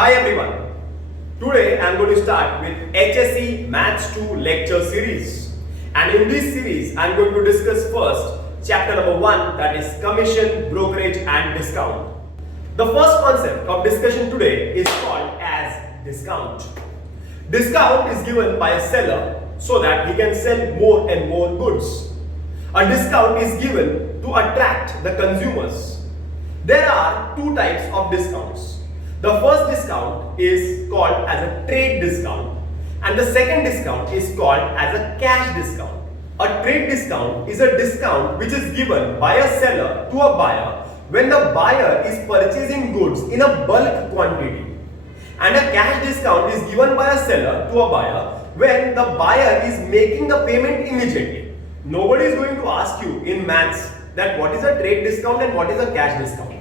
Hi everyone. Today I am going to start with H.S.C. Maths 2 lecture series. And in this series I am going to discuss first chapter number 1, that is commission, brokerage and discount. The first concept of discussion today is called as discount. Discount is given by a seller so that he can sell more and more goods. A discount is given to attract the consumers. There are two types of discounts. The first discount is called as a trade discount and the second discount is called as a cash discount. A trade discount is a discount which is given by a seller to a buyer when the buyer is purchasing goods in a bulk quantity. And a cash discount is given by a seller to a buyer when the buyer is making the payment immediately. Nobody is going to ask you in maths that what is a trade discount and what is a cash discount.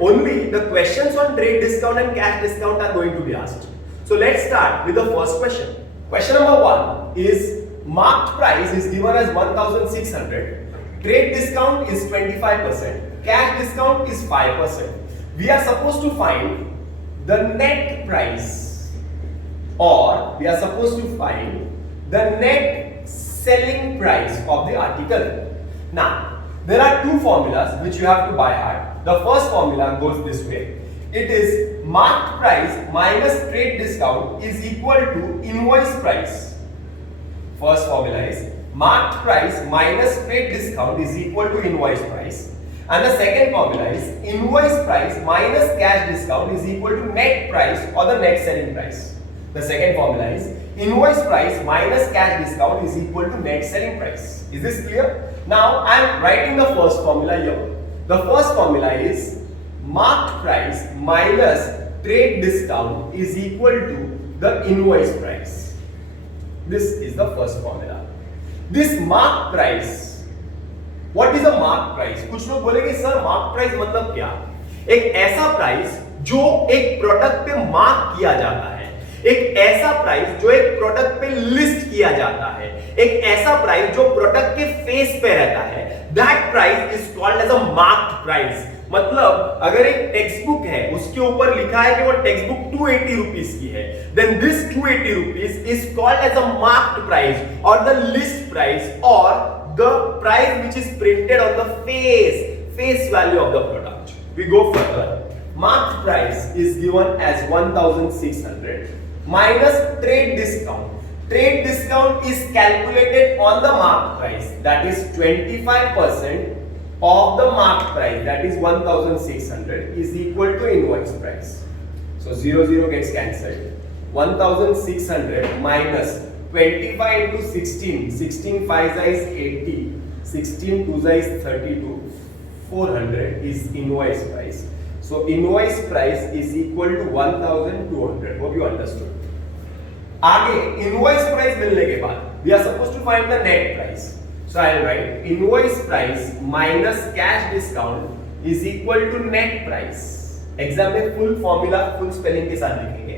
Only the questions on trade discount and cash discount are going to be asked. So let's start with the first question. Question number 1 is marked price is given as 1600. Trade discount is 25%. Cash discount is 5%. We are supposed to find the net price, or we are supposed to find the net selling price of the article. Now, there are two formulas which you have to by heart. The first formula goes this way. It is marked price minus trade discount is equal to invoice price. First formula is marked price minus trade discount is equal to invoice price. And the second formula is invoice price minus cash discount is equal to net price or the net selling price. The second formula is invoice price minus cash discount is equal to net selling price. Is this clear? Now I am writing the first formula here. The first formula is marked price minus trade discount is equal to the invoice price. This is the first formula. This marked price, what is a marked price? कुछ लोग बोलेंगे sir marked price मतलब क्या? एक ऐसा price जो एक product पे मार्क किया जाता है, एक ऐसा प्राइस जो एक प्रोडक्ट पे लिस्ट किया जाता है, एक ऐसा प्राइस जो प्रोडक्ट के फेस पे रहता है, that price is called as a marked price. मतलब अगर एक टेक्स्ट बुक है उसके ऊपर लिखा है कि वो टेक्स्ट बुक 280 रुपीस की है, then this 280 rupees is called as a marked price और द लिस्ट प्राइस और the price which is printed on the face value of the product. We go further. Marked price is given as 1600 minus trade discount. Trade discount is calculated on the marked price, that is 25% of the marked price, that is 1600 is equal to invoice price. So 0 gets cancelled. 1600 minus 25 into 16, 16 5 is 80, 16 2 is 32, 400 is invoice price. So invoice price is equal to 1200. Hope you understood. आगे invoice price मिलने के बाद we are supposed to find the net price. So I will write invoice price minus cash discount is equal to net price. Exam में full formula full spelling के साथ लिखेंगे.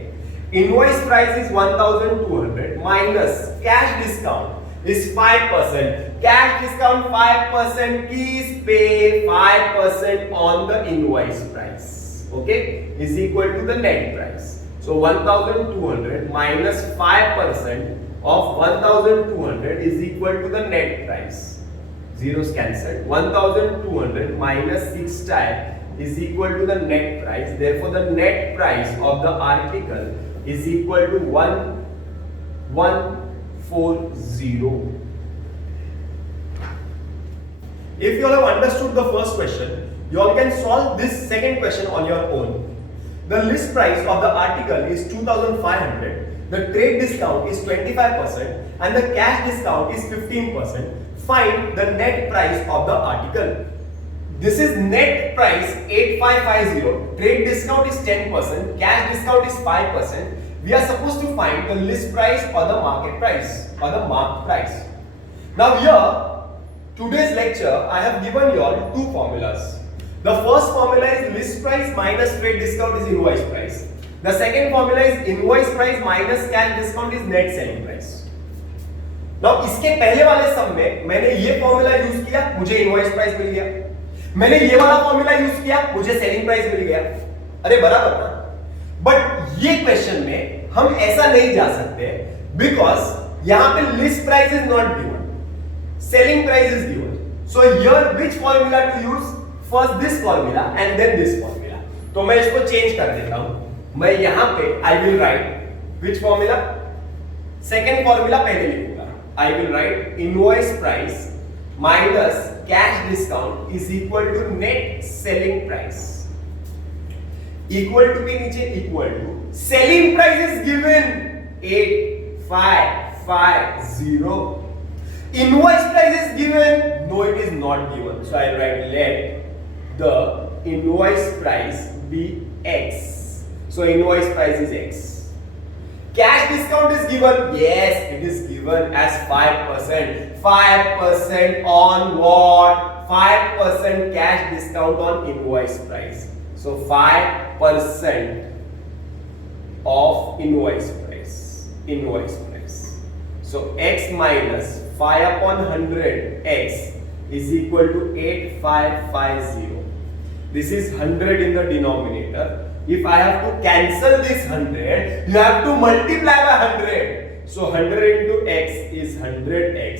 Invoice price is 1200 minus cash discount is 5%. Cash discount 5%, please pay 5% on the invoice price. Okay, is equal to the net price. So 1200 minus 5% of 1200 is equal to the net price. Zeros cancelled. 1200 minus 6 type is equal to the net price. Therefore, the net price of the article is equal to 1140. If you all have understood the first question, you all can solve this second question on your own. The list price of the article is 2500, the trade discount is 25% and the cash discount is 15%. Find the net price of the article. This is net price 8550, trade discount is 10%, cash discount is 5%. We are supposed to find the list price or the market price or the marked price. Now here, today's lecture, I have given you all two formulas. The first formula is list price minus trade discount is invoice price. The second formula is invoice price minus cash discount is net selling price. Now इसके पहले वाले सम में मैंने ये formula use किया, मुझे invoice price मिल गया. मैंने ये वाला फॉर्मूला यूज किया, मुझे सेलिंग प्राइस मिल गया. अरे बराबर ना. बट ये क्वेश्चन में हम ऐसा नहीं जा सकते बिकॉज यहां पे list price is not given, selling price is given. So here which formula to use? First this formula and then this formula. तो मैं इसको चेंज कर देता हूं. मैं यहां पे I will write which formula? Second formula पहले लिखूंगा. I will write invoice price minus cash discount is equal to net selling price. Equal to के नीचे equal to selling price is given 8550. Invoice price is given? No, it is not given. So I'll write let the invoice price be X. So invoice price is X. Cash discount is given? Yes, it is given as 5%. 5% on what? 5% cash discount on invoice price. So 5% of invoice price. Invoice price. So X minus 5 upon 100 X is equal to 8550. This is 100 in the denominator. If I have to cancel this 100, you have to multiply by 100. So 100 into X is 100X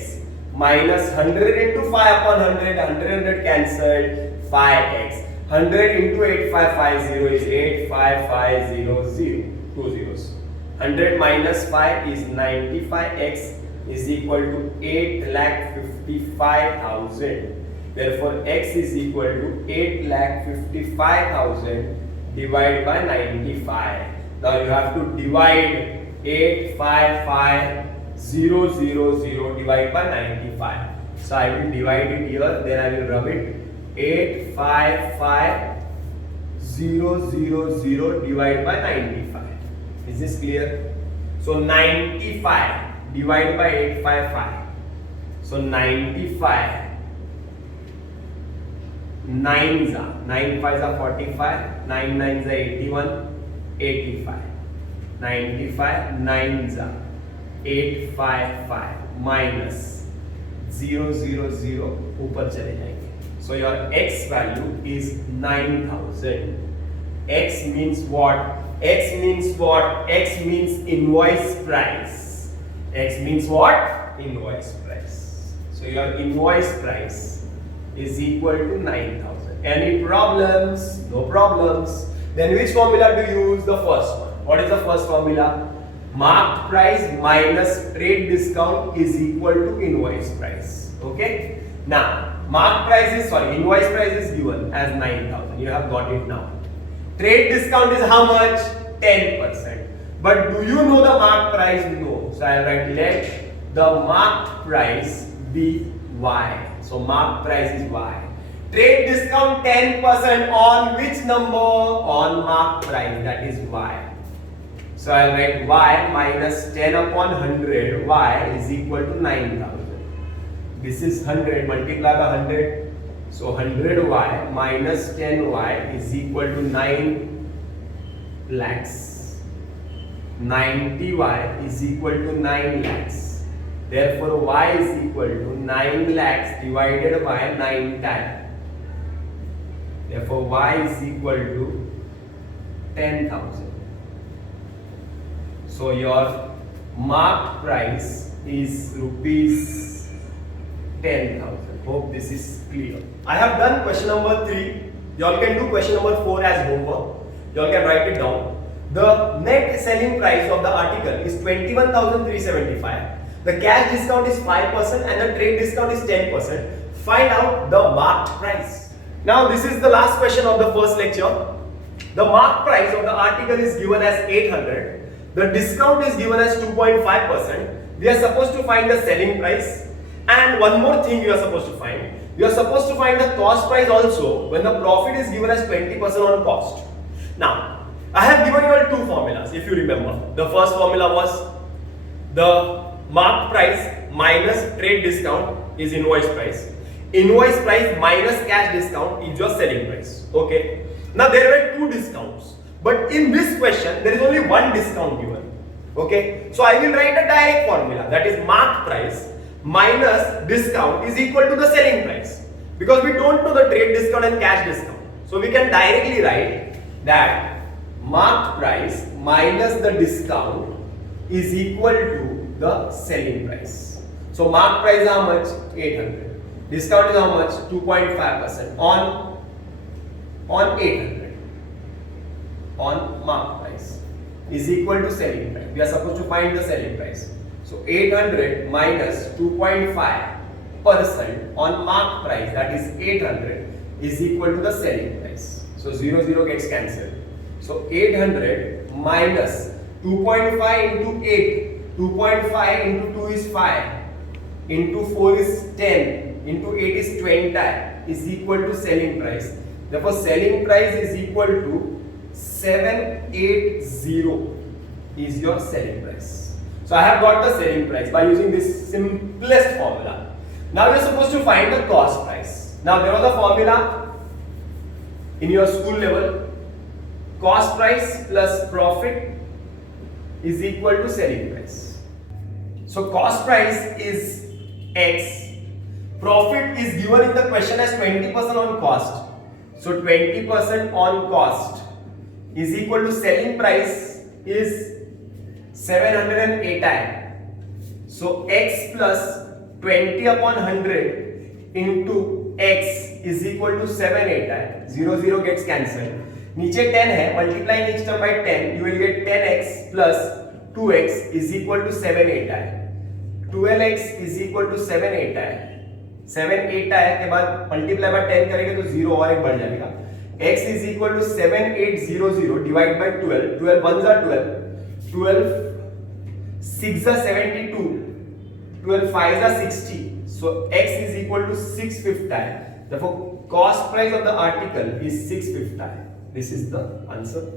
minus 100 into 5 upon 100, 100 cancelled, 5X. 100 into 8550 is 85500, 2 zeros. 100 minus 5 is 95X is equal to 8,55,000. Therefore, X is equal to 8,55,000 divided by 95. Now you have to divide 855,000 divided by 95. So I will divide it here, then I will rub it. 855,000 divided by 95. Is this clear? So 95 divided by 855. So 95 9s are 9 5s are 45, 9 9s are 81, 85. 95 9s are 855 minus 000 ऊपर चले जाएंगे. So your X value is 9,000. X means what? X means what? X means invoice price. X means what? Invoice price. So your invoice price is equal to 9,000. Any problems? No problems. Then which formula to use? The first one. What is the first formula? Marked price minus trade discount is equal to invoice price. Okay? Now, invoice price is given as 9,000. You have got it now. Trade discount is how much? 10%. But do you know the marked price? No. So I will write let the marked price be Y. So marked price is Y. Trade discount 10% on which number? On marked price, that is Y. So I will write Y minus 10 upon 100. Y is equal to 9,000. This is 100, multiply by 100. So 100Y minus 10Y is equal to 9 lakhs. 90Y is equal to 9 lakhs. Therefore, Y is equal to 9 lakhs divided by 9 times. Therefore, Y is equal to 10,000. So, your marked price is rupees 10,000. Hope this is clear. I have done question number 3. You all can do question number 4 as homework. You all can write it down. The net selling price of the article is 21,375. The cash discount is 5% and the trade discount is 10%. Find out the marked price. Now this is the last question of the first lecture. The marked price of the article is given as 800. The discount is given as 2.5%. We are supposed to find the selling price. And one more thing you are supposed to find. You are supposed to find the cost price also when the profit is given as 20% on cost. Now, I have given you all two formulas if you remember. The first formula was the marked price minus trade discount is invoice price. Invoice price minus cash discount is your selling price. Okay. Now there were two discounts, but in this question there is only one discount given. Okay. So I will write a direct formula, that is marked price minus discount is equal to the selling price, because we don't know the trade discount and cash discount. So we can directly write that marked price minus the discount is equal to the selling price. So mark price is how much? 800. Discount is how much? 2.5% on 800 on mark price is equal to selling price. We are supposed to find the selling price. So 800 minus 2.5% on mark price, that is 800, is equal to the selling price. So 0 gets cancelled. So 800 minus 2.5 into 8. 2.5 into 2 is 5. Into 4 is 10. Into 8 is 20 is equal to selling price. Therefore, selling price is equal to 780 is your selling price. So I have got the selling price by using this simplest formula. Now we are supposed to find the cost price. Now there was a formula in your school level. Cost price plus profit is equal to selling price. So cost price is X. Profit is given in the question as 20% on cost. So 20% on cost is equal to selling price is 708. So X plus 20 upon 100 into X is equal to 708. 0 gets cancelled. नीचे 10 है, multiplying each term by 10, you will get 10x plus 2x is equal to 708. 12x is equal to 708. 708 के बाद multiply by 10 करेंगे तो 0 और एक बढ़ जाएगा. x is equal to 7800 divided by 12. 12 ones are 12. 12 6 are 72. 12 5s are 60. So x is equal to 650. Therefore, cost price of the article is 650. This is the answer.